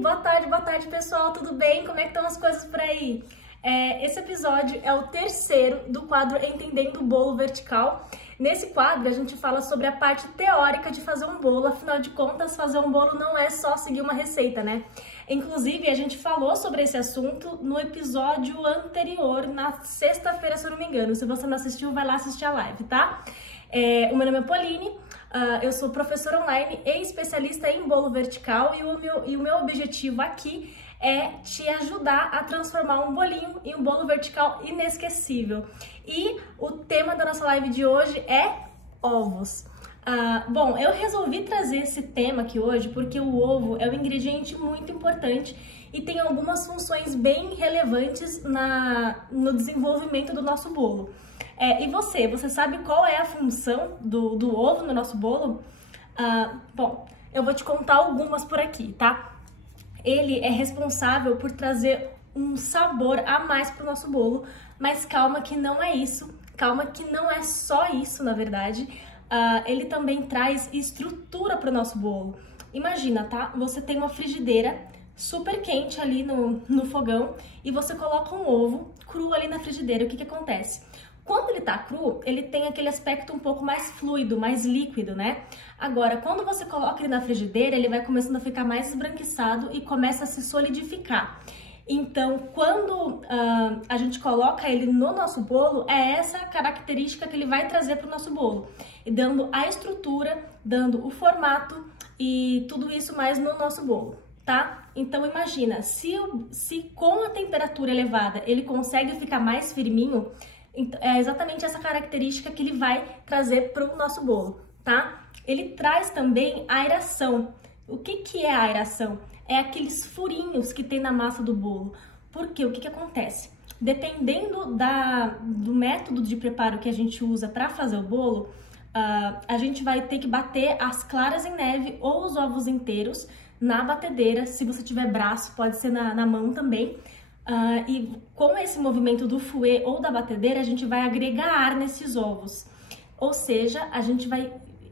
Boa tarde pessoal, tudo bem? Como é que estão as coisas por aí? Esse episódio é o terceiro do quadro Entendendo o Bolo Vertical. Nesse quadro a gente fala sobre a parte teórica de fazer um bolo, afinal de contas fazer um bolo não é só seguir uma receita, né? Inclusive a gente falou sobre esse assunto no episódio anterior, na sexta-feira, se eu não me engano. Se você não assistiu, vai lá assistir a live, tá? O meu nome é Pauline. Eu sou professora online e especialista em bolo vertical e o meu objetivo aqui é te ajudar a transformar um bolinho em um bolo vertical inesquecível. E o tema da nossa live de hoje é ovos. Bom, eu resolvi trazer esse tema aqui hoje porque o ovo é um ingrediente muito importante e tem algumas funções bem relevantes no desenvolvimento do nosso bolo. E você sabe qual é a função do ovo no nosso bolo? Bom, eu vou te contar algumas por aqui, tá? Ele é responsável por trazer um sabor a mais pro nosso bolo, mas calma que não é isso, calma que não é só isso, na verdade. Ele também traz estrutura pro nosso bolo. Imagina, tá? Você tem uma frigideira super quente ali no fogão e você coloca um ovo cru ali na frigideira. O que acontece? Quando ele tá cru, ele tem aquele aspecto um pouco mais fluido, mais líquido, né? Agora, quando você coloca ele na frigideira, ele vai começando a ficar mais esbranquiçado e começa a se solidificar. Então, quando a gente coloca ele no nosso bolo, é essa característica que ele vai trazer para o nosso bolo. E dando a estrutura, dando o formato e tudo isso mais no nosso bolo, tá? Então, imagina, se com a temperatura elevada ele consegue ficar mais firminho, é exatamente essa característica que ele vai trazer para o nosso bolo, tá? Ele traz também aeração. O que é a aeração? É aqueles furinhos que tem na massa do bolo. Por quê? O que acontece? Dependendo do método de preparo que a gente usa para fazer o bolo, a gente vai ter que bater as claras em neve ou os ovos inteiros na batedeira. Se você tiver braço, pode ser na mão também. E com esse movimento do fouet ou da batedeira, a gente vai agregar ar nesses ovos. Ou seja,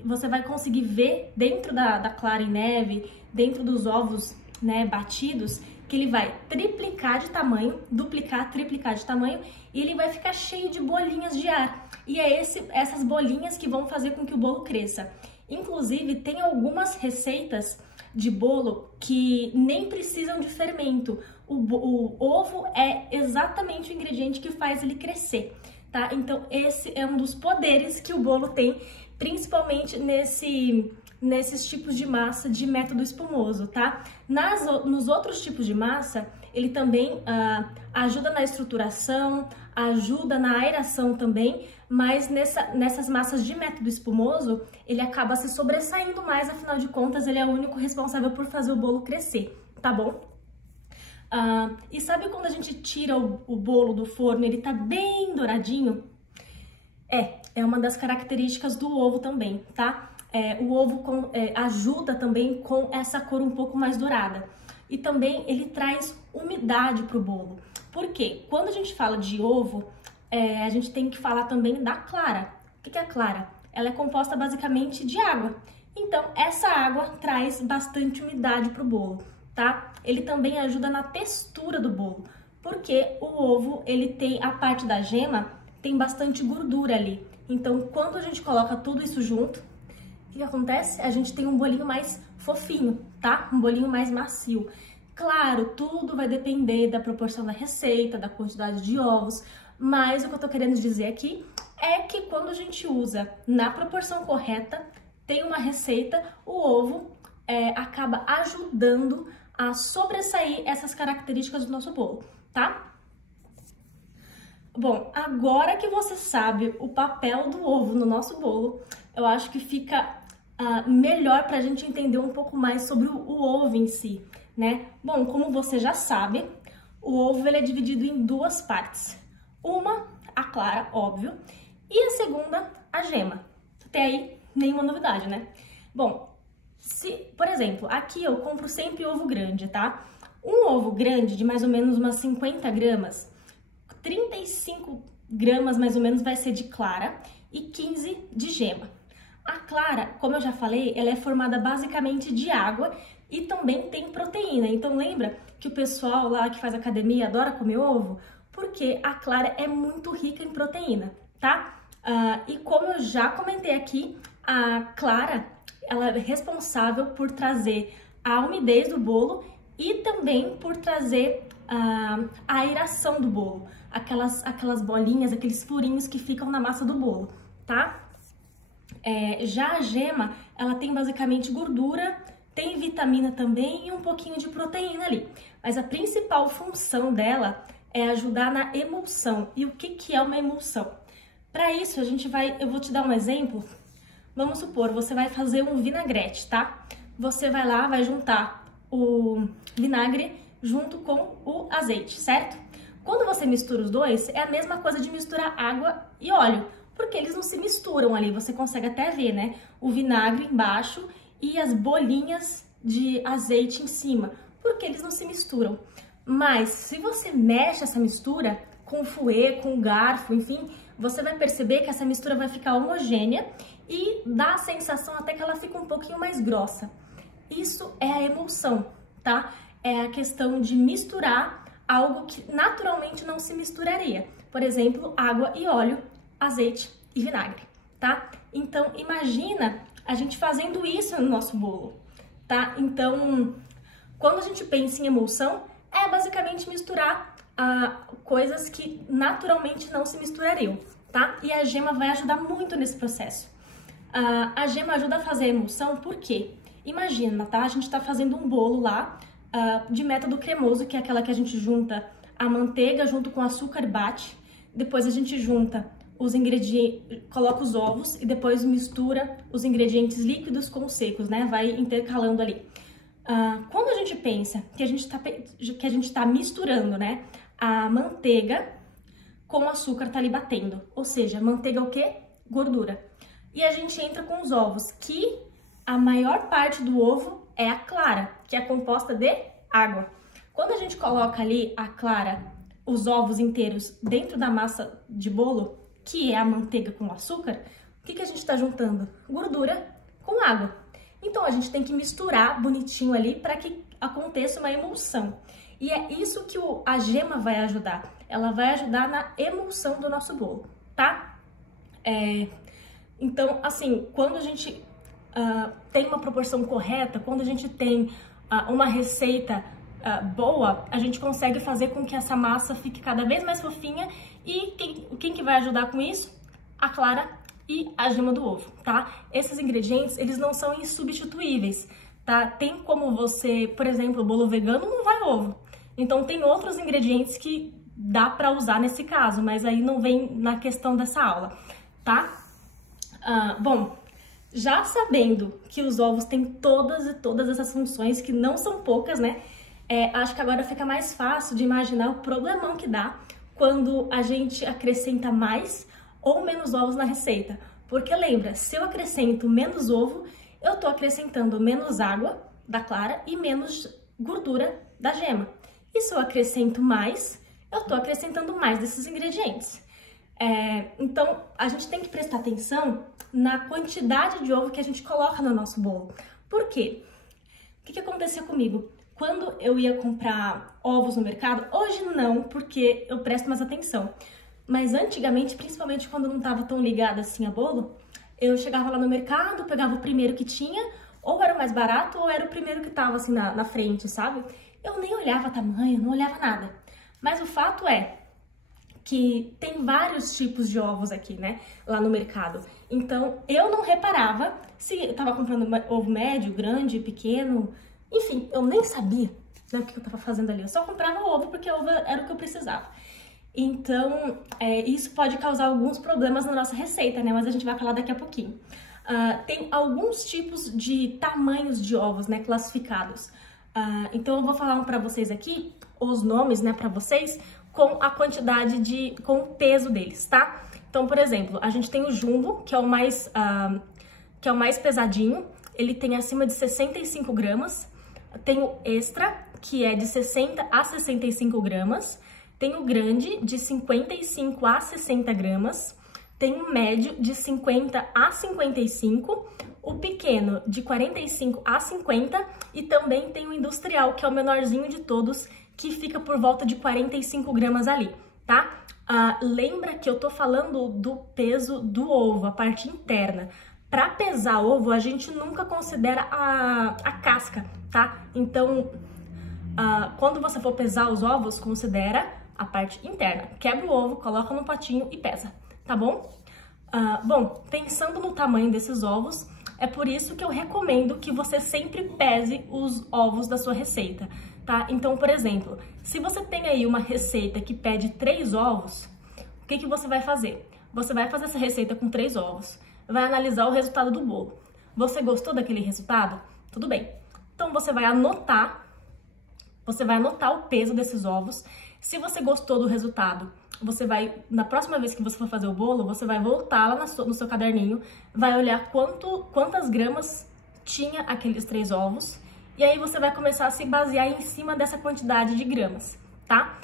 você vai conseguir ver dentro da clara em neve, dentro dos ovos, né, batidos, que ele vai triplicar de tamanho, duplicar, triplicar de tamanho, e ele vai ficar cheio de bolinhas de ar. E é essas bolinhas que vão fazer com que o bolo cresça. Inclusive, tem algumas receitas de bolo que nem precisam de fermento. O ovo é exatamente o ingrediente que faz ele crescer, tá? Então, esse é um dos poderes que o bolo tem, principalmente nesses tipos de massa de método espumoso, tá? Nos outros tipos de massa, ele também ajuda na estruturação, ajuda na aeração também, mas nessas massas de método espumoso, ele acaba se sobressaindo mais, afinal de contas, ele é o único responsável por fazer o bolo crescer, tá bom? E sabe quando a gente tira o bolo do forno, ele tá bem douradinho? É uma das características do ovo também, tá? O ovo ajuda também com essa cor um pouco mais dourada. E também ele traz umidade pro bolo. Por quê? Quando a gente fala de ovo, a gente tem que falar também da clara. O que é a clara? Ela é composta basicamente de água. Então, essa água traz bastante umidade pro bolo, tá? Ele também ajuda na textura do bolo, porque o ovo, ele tem a parte da gema, tem bastante gordura ali. Então, quando a gente coloca tudo isso junto, o que acontece? A gente tem um bolinho mais fofinho, tá? Um bolinho mais macio. Claro, tudo vai depender da proporção da receita, da quantidade de ovos, mas o que eu tô querendo dizer aqui é que quando a gente usa na proporção correta, tem uma receita, o ovo acaba ajudando a sobressair essas características do nosso bolo, tá? Bom, agora que você sabe o papel do ovo no nosso bolo, eu acho que fica melhor pra gente entender um pouco mais sobre o ovo em si, né? Bom, como você já sabe, o ovo ele é dividido em duas partes. Uma, a clara, óbvio, e a segunda, a gema. Até aí, nenhuma novidade, né? Bom, por exemplo, aqui eu compro sempre ovo grande, tá? Um ovo grande de mais ou menos umas 50 gramas, 35 gramas mais ou menos vai ser de clara e 15 de gema. A clara, como eu já falei, ela é formada basicamente de água e também tem proteína. Então lembra que o pessoal lá que faz academia adora comer ovo? Porque a clara é muito rica em proteína, tá? E como eu já comentei aqui, a clara, ela é responsável por trazer a umidez do bolo e também por trazer a aeração do bolo, aquelas bolinhas, aqueles furinhos que ficam na massa do bolo, tá? Já a gema, ela tem basicamente gordura, tem vitamina também e um pouquinho de proteína ali. Mas a principal função dela é ajudar na emulsão. E o que é uma emulsão? Para isso, eu vou te dar um exemplo. Vamos supor, você vai fazer um vinagrete, tá? Você vai lá, vai juntar o vinagre junto com o azeite, certo? Quando você mistura os dois, é a mesma coisa de misturar água e óleo, porque eles não se misturam ali, você consegue até ver, né? O vinagre embaixo e as bolinhas de azeite em cima, porque eles não se misturam. Mas se você mexe essa mistura com o fouet, com o garfo, enfim, você vai perceber que essa mistura vai ficar homogênea e dá a sensação até que ela fica um pouquinho mais grossa. Isso é a emulsão, tá? É a questão de misturar algo que naturalmente não se misturaria. Por exemplo, água e óleo, azeite e vinagre, tá? Então, imagina a gente fazendo isso no nosso bolo, tá? Então, quando a gente pensa em emulsão, é basicamente misturar coisas que naturalmente não se misturariam, tá? E a gema vai ajudar muito nesse processo. A gema ajuda a fazer a emulsão, por quê? Imagina, tá? A gente tá fazendo um bolo lá de método cremoso, que é aquela que a gente junta a manteiga junto com açúcar e bate. Depois a gente junta os ingredientes, coloca os ovos e depois mistura os ingredientes líquidos com os secos, né? Vai intercalando ali. Quando a gente pensa que a gente tá misturando, né, a manteiga com o açúcar tá ali batendo, ou seja, manteiga é o quê? Gordura. E a gente entra com os ovos, que a maior parte do ovo é a clara, que é composta de água. Quando a gente coloca ali a clara, os ovos inteiros dentro da massa de bolo, que é a manteiga com açúcar, o que a gente está juntando? Gordura com água. Então a gente tem que misturar bonitinho ali para que aconteça uma emulsão. E é isso que a gema vai ajudar. Ela vai ajudar na emulsão do nosso bolo, tá? Então, assim, quando a gente tem uma proporção correta, quando a gente tem uma receita boa, a gente consegue fazer com que essa massa fique cada vez mais fofinha. E quem que vai ajudar com isso? A clara e a gema do ovo, tá? Esses ingredientes, eles não são insubstituíveis, tá? Tem como você, por exemplo, o bolo vegano não vai ovo. Então tem outros ingredientes que dá pra usar nesse caso, mas aí não vem na questão dessa aula, tá? Bom, já sabendo que os ovos têm todas essas funções, que não são poucas, né? Acho que agora fica mais fácil de imaginar o problemão que dá quando a gente acrescenta mais ou menos ovos na receita. Porque lembra, se eu acrescento menos ovo, eu tô acrescentando menos água da clara e menos gordura da gema. E se eu acrescento mais, eu tô acrescentando mais desses ingredientes. Então, a gente tem que prestar atenção na quantidade de ovo que a gente coloca no nosso bolo. Por quê? O que acontecia comigo? Quando eu ia comprar ovos no mercado, hoje não, porque eu presto mais atenção. Mas antigamente, principalmente quando eu não estava tão ligada assim a bolo, eu chegava lá no mercado, pegava o primeiro que tinha, ou era o mais barato, ou era o primeiro que estava assim na frente, sabe? Eu nem olhava tamanho, não olhava nada. Mas o fato é que tem vários tipos de ovos aqui, né, lá no mercado. Então, eu não reparava se eu tava comprando ovo médio, grande, pequeno, enfim, eu nem sabia, né, o que eu tava fazendo ali. Eu só comprava ovo porque ovo era o que eu precisava. Então, isso pode causar alguns problemas na nossa receita, né, mas a gente vai falar daqui a pouquinho. Tem alguns tipos de tamanhos de ovos, né, classificados. Então, eu vou falar para vocês aqui os nomes, né, para vocês, com a quantidade com o peso deles, tá? Então, por exemplo, a gente tem o jumbo, que é o mais pesadinho, ele tem acima de 65 gramas. Tem o extra, que é de 60 a 65 gramas. Tem o grande, de 55 a 60 gramas. Tem o médio, de 50 a 55. o pequeno de 45 a 50 e também tem o industrial, que é o menorzinho de todos, que fica por volta de 45 gramas ali, tá? Lembra que eu tô falando do peso do ovo, a parte interna. Para pesar ovo, a gente nunca considera a casca, tá? Então, quando você for pesar os ovos, considera a parte interna. Quebra o ovo, coloca no potinho e pesa, tá bom? Bom, pensando no tamanho desses ovos, é por isso que eu recomendo que você sempre pese os ovos da sua receita, tá? Então, por exemplo, se você tem aí uma receita que pede 3 ovos, o que você vai fazer? Você vai fazer essa receita com 3 ovos, vai analisar o resultado do bolo. Você gostou daquele resultado? Tudo bem. Então, você vai anotar o peso desses ovos. Se você gostou do resultado, você vai, na próxima vez que você for fazer o bolo, você vai voltar lá no seu caderninho, vai olhar quantas gramas tinha aqueles 3 ovos, e aí você vai começar a se basear em cima dessa quantidade de gramas, tá?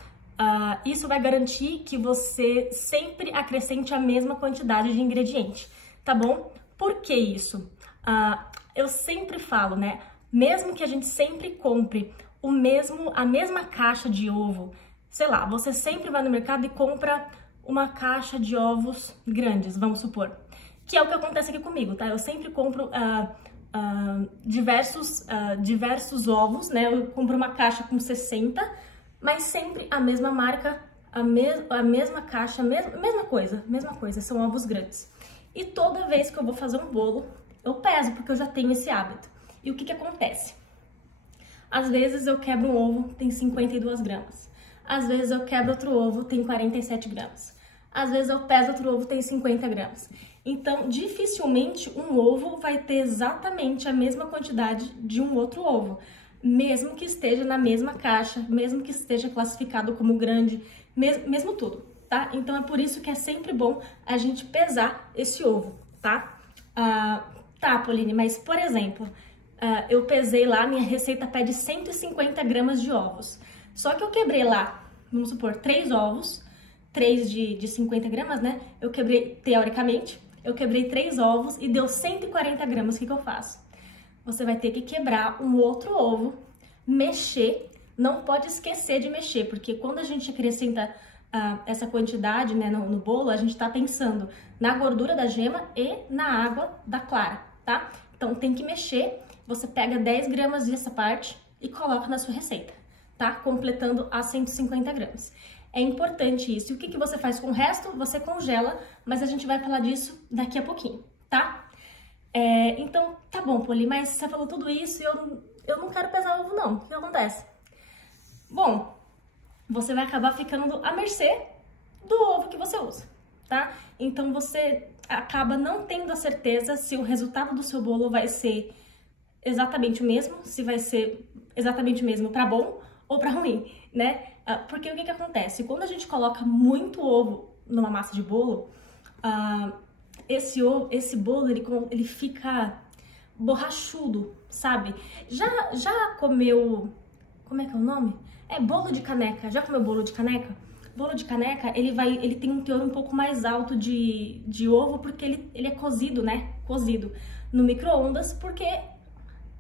Isso vai garantir que você sempre acrescente a mesma quantidade de ingrediente, tá bom? Por que isso? Eu sempre falo, né? Mesmo que a gente sempre compre a mesma caixa de ovo, sei lá, você sempre vai no mercado e compra uma caixa de ovos grandes, vamos supor. Que é o que acontece aqui comigo, tá? Eu sempre compro diversos ovos, né? Eu compro uma caixa com 60, mas sempre a mesma marca, a mesma caixa, mesma coisa, são ovos grandes. E toda vez que eu vou fazer um bolo, eu peso, porque eu já tenho esse hábito. E o que acontece? Às vezes eu quebro um ovo, tem 52 gramas. Às vezes eu quebro outro ovo, tem 47 gramas. Às vezes eu peso outro ovo, tem 50 gramas. Então, dificilmente um ovo vai ter exatamente a mesma quantidade de um outro ovo, mesmo que esteja na mesma caixa, mesmo que esteja classificado como grande, mesmo tudo, tá? Então, é por isso que é sempre bom a gente pesar esse ovo, tá? Tá, Pauline, mas, por exemplo, eu pesei lá, minha receita pede 150 gramas de ovos. Só que eu quebrei lá, vamos supor, 3 ovos, 3 de 50 gramas, né? Eu quebrei, teoricamente, eu quebrei 3 ovos e deu 140 gramas. O que eu faço? Você vai ter que quebrar um outro ovo, mexer, não pode esquecer de mexer, porque quando a gente acrescenta essa quantidade, né, no bolo, a gente tá pensando na gordura da gema e na água da clara, tá? Então tem que mexer, você pega 10 gramas dessa parte e coloca na sua receita, tá? Completando as 150 gramas. É importante isso. E o que você faz com o resto? Você congela, mas a gente vai falar disso daqui a pouquinho, tá? Então, tá bom, Poli, mas você falou tudo isso e eu não quero pesar ovo, não. O que acontece? Bom, você vai acabar ficando à mercê do ovo que você usa, tá? Então, você acaba não tendo a certeza se o resultado do seu bolo vai ser exatamente o mesmo, se vai ser exatamente o mesmo para bom ou para ruim, né? Porque o que acontece? Quando a gente coloca muito ovo numa massa de bolo, esse bolo ele fica borrachudo, sabe? Já comeu, como é que é o nome? Bolo de caneca. Já comeu bolo de caneca? Bolo de caneca, ele tem um teor um pouco mais alto de ovo, porque ele é cozido, né? Cozido no micro-ondas, porque,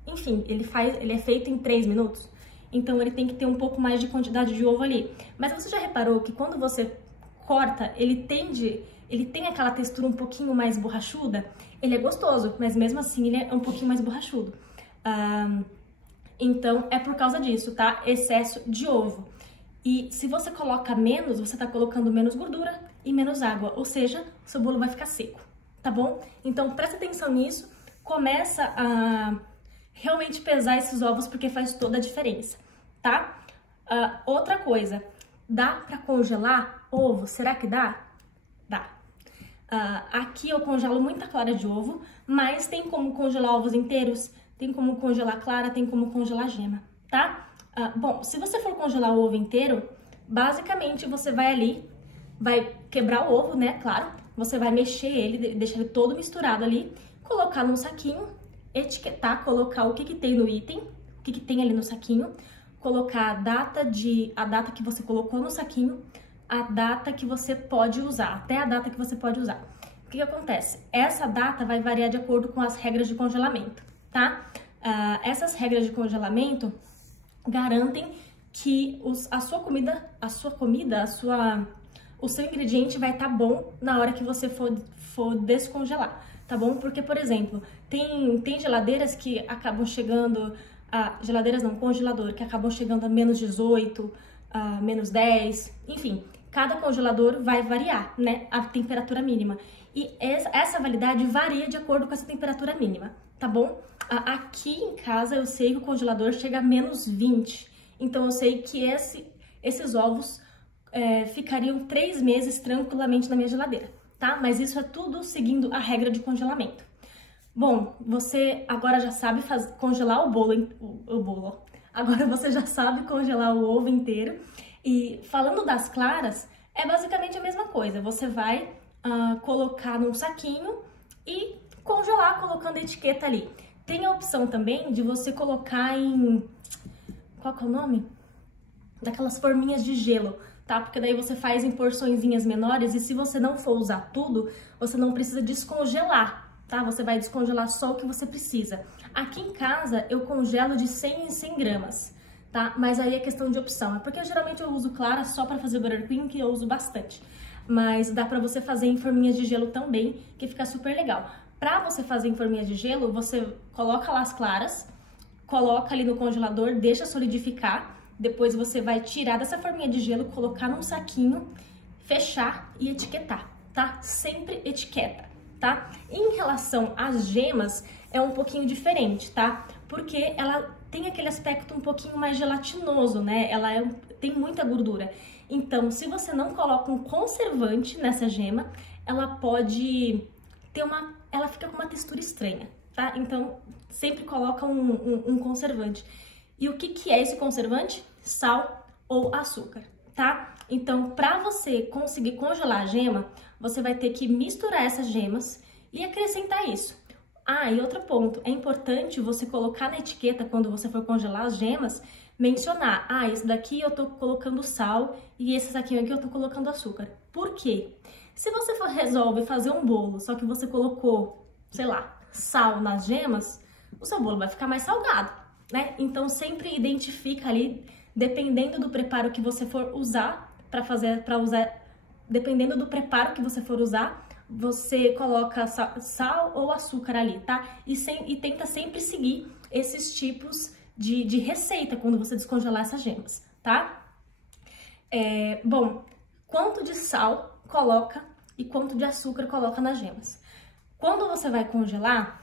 enfim, ele é feito em 3 minutos. Então, ele tem que ter um pouco mais de quantidade de ovo ali. Mas você já reparou que quando você corta, ele tem aquela textura um pouquinho mais borrachuda? Ele é gostoso, mas mesmo assim ele é um pouquinho mais borrachudo. Então, é por causa disso, tá? Excesso de ovo. E se você coloca menos, você tá colocando menos gordura e menos água. Ou seja, seu bolo vai ficar seco, tá bom? Então, presta atenção nisso. Começa a realmente pesar esses ovos, porque faz toda a diferença, tá? Outra coisa, dá pra congelar ovo? Será que dá? Dá. Aqui eu congelo muita clara de ovo, mas tem como congelar ovos inteiros, tem como congelar clara, tem como congelar gema, tá? Bom, se você for congelar o ovo inteiro, basicamente você vai ali, vai quebrar o ovo, né, claro, você vai mexer ele, deixar ele todo misturado ali, colocar num saquinho, etiquetar, colocar o que tem no item, o que tem ali no saquinho, colocar a data que você colocou no saquinho, a data que você pode usar, até a data que você pode usar. O que acontece? Essa data vai variar de acordo com as regras de congelamento, tá? Essas regras de congelamento garantem que o seu ingrediente vai estar bom na hora que você for descongelar, tá bom? Porque, por exemplo, tem geladeiras que acabam chegando congelador, que acabam chegando a menos 18, a menos 10, enfim, cada congelador vai variar, né, a temperatura mínima. E essa validade varia de acordo com essa temperatura mínima, tá bom? Aqui em casa eu sei que o congelador chega a menos 20, então eu sei que esses ovos ficariam 3 meses tranquilamente na minha geladeira, tá? Mas isso é tudo seguindo a regra de congelamento. Bom, você agora já sabe congelar o bolo. Agora você já sabe congelar o ovo inteiro. E falando das claras, é basicamente a mesma coisa. Você vai colocar num saquinho e congelar colocando a etiqueta ali. Tem a opção também de você colocar em... Qual que é o nome? Daquelas forminhas de gelo, tá? Porque daí você faz em porçõezinhas menores e se você não for usar tudo, você não precisa descongelar, tá? Você vai descongelar só o que você precisa. Aqui em casa eu congelo de 100 em 100 gramas, tá? Mas aí é questão de opção. É porque geralmente eu uso clara só pra fazer Butter Queen, que eu uso bastante. Mas dá pra você fazer em forminhas de gelo também, que fica super legal. Pra você fazer em forminhas de gelo, você coloca lá as claras, coloca ali no congelador, deixa solidificar. Depois você vai tirar dessa forminha de gelo, colocar num saquinho, fechar e etiquetar, tá? Sempre etiqueta, tá? Em relação às gemas, é um pouquinho diferente, tá? Porque ela tem aquele aspecto um pouquinho mais gelatinoso, né? Tem muita gordura. Então, se você não coloca um conservante nessa gema, ela pode ter ela fica com uma textura estranha, tá? Então, sempre coloca um conservante. E o que é esse conservante? Sal ou açúcar, tá? Então, para você conseguir congelar a gema, você vai ter que misturar essas gemas e acrescentar isso. E outro ponto, é importante você colocar na etiqueta, quando você for congelar as gemas, mencionar, esse daqui eu tô colocando sal e esse aqui eu tô colocando açúcar. Por quê? Se você resolve fazer um bolo, só que você colocou, sei lá, sal nas gemas, o seu bolo vai ficar mais salgado, né? Então sempre identifica ali, dependendo do preparo que você for usar dependendo do preparo que você for usar, você coloca sal ou açúcar ali, tá? E tenta sempre seguir esses tipos de receita quando você descongelar essas gemas, tá? Bom, quanto de sal coloca e quanto de açúcar coloca nas gemas. Quando você vai congelar,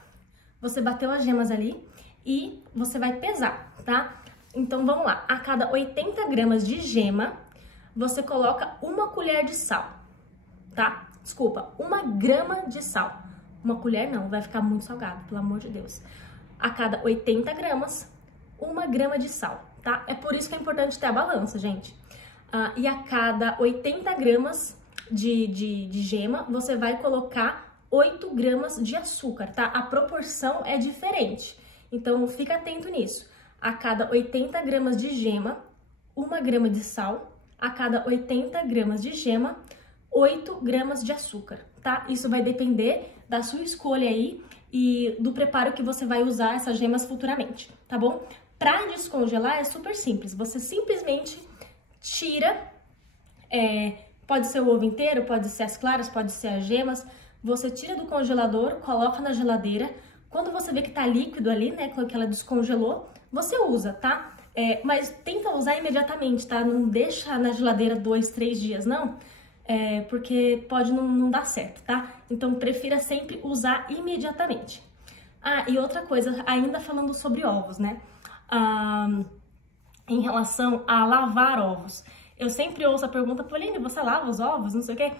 você bateu as gemas ali e você vai pesar, tá? Então vamos lá, a cada 80 gramas de gema, você coloca 1 colher de sal, tá? Desculpa, 1 grama de sal. 1 colher não, vai ficar muito salgado, pelo amor de Deus. A cada 80 gramas, 1 grama de sal, tá? É por isso que é importante ter a balança, gente. E a cada 80 gramas de gema, você vai colocar 8 gramas de açúcar, tá? A proporção é diferente, então fica atento nisso. A cada 80 gramas de gema, 1 grama de sal. A cada 80 gramas de gema, 8 gramas de açúcar, tá? Isso vai depender da sua escolha aí e do preparo que você vai usar essas gemas futuramente, tá bom? Pra descongelar é super simples, você simplesmente tira, pode ser o ovo inteiro, pode ser as claras, pode ser as gemas, você tira do congelador, coloca na geladeira, quando você vê que tá líquido ali, né, que ela descongelou, você usa, tá? Mas tenta usar imediatamente, tá? Não deixa na geladeira 2, 3 dias, não, porque pode não dar certo, tá? Então, prefira sempre usar imediatamente. E outra coisa, ainda falando sobre ovos, né? Em relação a lavar ovos. Eu sempre ouço a pergunta, Pauline, você lava os ovos? Não sei o quê.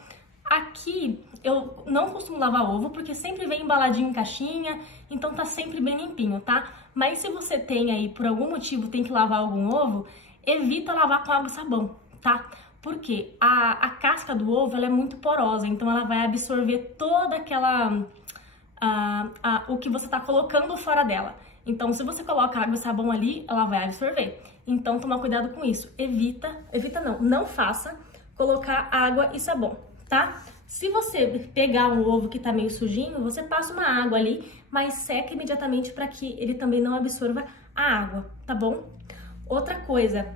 Aqui, eu não costumo lavar ovo, porque sempre vem embaladinho em caixinha, então tá sempre bem limpinho, tá? Mas se você tem aí, por algum motivo, tem que lavar algum ovo, evita lavar com água e sabão, tá? Porque a casca do ovo, ela é muito porosa, então ela vai absorver toda aquela... o que você tá colocando fora dela. Então, se você coloca água e sabão ali, ela vai absorver. Então, toma cuidado com isso. Não faça colocar água e sabão, tá? Se você pegar um ovo que tá meio sujinho, você passa uma água ali, mas seca imediatamente para que ele também não absorva a água, tá bom? Outra coisa,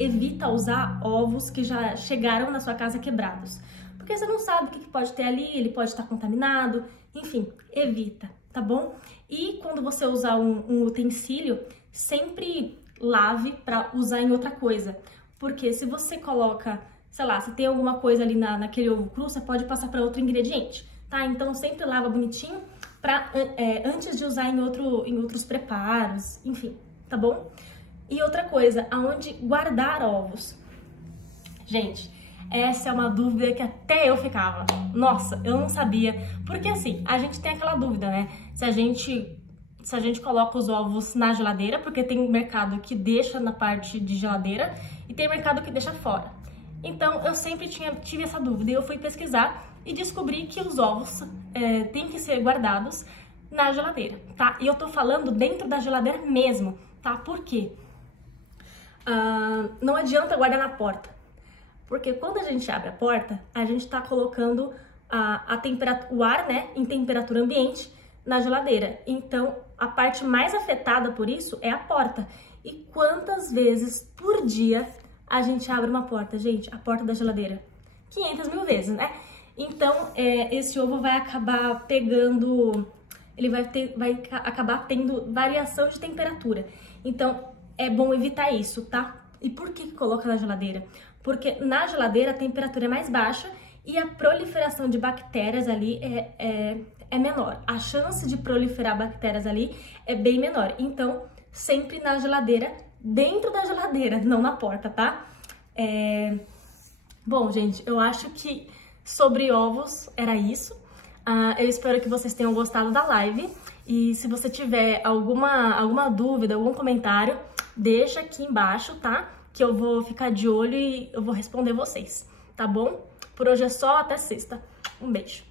evita usar ovos que já chegaram na sua casa quebrados, porque você não sabe o que pode ter ali, ele pode estar contaminado, enfim, evita, tá bom? E quando você usar um utensílio, sempre lave para usar em outra coisa, porque se você coloca, sei lá, se tem alguma coisa ali naquele ovo cru, você pode passar para outro ingrediente, tá? Então sempre lava bonitinho para antes de usar em outros preparos, enfim, tá bom? E outra coisa, aonde guardar ovos? Gente, essa é uma dúvida que até eu ficava. Nossa, eu não sabia. Porque assim, a gente tem aquela dúvida, né? Se a gente coloca os ovos na geladeira, porque tem mercado que deixa na parte de geladeira e tem mercado que deixa fora. Então, eu sempre tive essa dúvida e eu fui pesquisar e descobri que os ovos têm que ser guardados na geladeira, tá? E eu tô falando dentro da geladeira mesmo, tá? Por quê? Não adianta guardar na porta, porque quando a gente abre a porta, a gente tá colocando o ar, né, em temperatura ambiente na geladeira. Então, a parte mais afetada por isso é a porta. E quantas vezes por dia a gente abre uma porta, gente? A porta da geladeira? 500 mil vezes, né? Então, esse ovo vai acabar pegando... Ele vai acabar tendo variação de temperatura. Então, é bom evitar isso, tá? E por que coloca na geladeira? Porque na geladeira a temperatura é mais baixa e a proliferação de bactérias ali é menor. A chance de proliferar bactérias ali é bem menor. Então, sempre na geladeira, dentro da geladeira, não na porta, tá? Bom, gente, eu acho que sobre ovos era isso. Eu espero que vocês tenham gostado da live. E se você tiver alguma dúvida, algum comentário, deixa aqui embaixo, tá? Que eu vou ficar de olho e eu vou responder vocês, tá bom? Por hoje é só, até sexta. Um beijo!